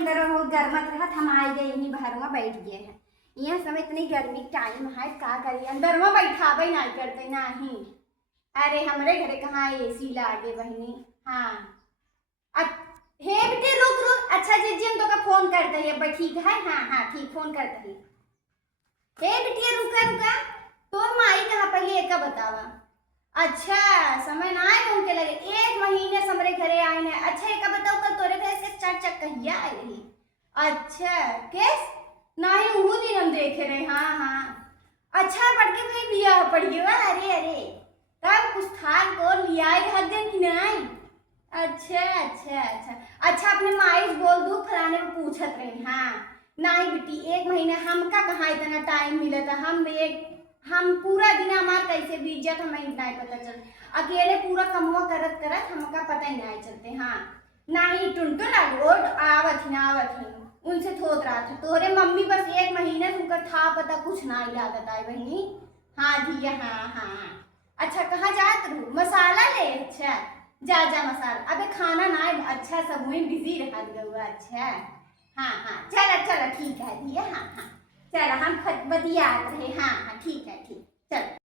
अंदर बहुत गर्मत रहा, हम आए गए यहीं बाहर में बैठ गए हैं। यहाँ समय इतनी गर्मी टाइम है, का करिए अंदर में बैठाबे नहीं करते नहीं। अरे हमारे घरे कहाँ एसी लागे बहनी। हाँ हे बेटे रुक रुक, अच्छा जीजी हम तो का फोन करते हैं, ठीक है। हाँ हाँ ठीक, फोन करते हैं। हे बेटिया रुका रुका, तो माई कहाँ पहले एक बतावा। अच्छा समय ना आए उनके लगे, 1 महीने से हमारे घरे आए हैं। अच्छा एक बताओ कल तोरे घर से चक कहिया आई रही। अच्छा केस नहीं वो दिन हम देखे रहे। हाँ हाँ अच्छा पढ़ के भाई बिया पढ़ गया। अरे अरे तब कुछ था को लिया हर दिन की नहीं। अच्छा अच्छा अच्छा अच्छा अपने माई बोल दू फलाने में पूछत रही। हाँ नहीं बेटी 1 महीने हमका कहाँ इतना टाइम मिला था। हम पूरा दिन हमार कैसे बीत जात हमें नहीं पता चल, अकेले पूरा कमवा करत करत हमका पता ही नहीं चलते। हाँ नहीं टुनटुन रोड आवत ही उनसे थोत रहा था तोरे मम्मी बस 1 महीने तुमका था पता कुछ ना याद आए बहनी। हाँ दिया हाँ हाँ अच्छा कहाँ जात रू मसाला ले। अच्छा जा जा मसाला अबे खाना ना अच्छा सब वही बिजी रहा गया। अच्छा हाँ हाँ चला चला ठीक है दिया। हाँ हाँ चल हम बतिया रहे। हाँ हाँ ठीक है ठीक चल।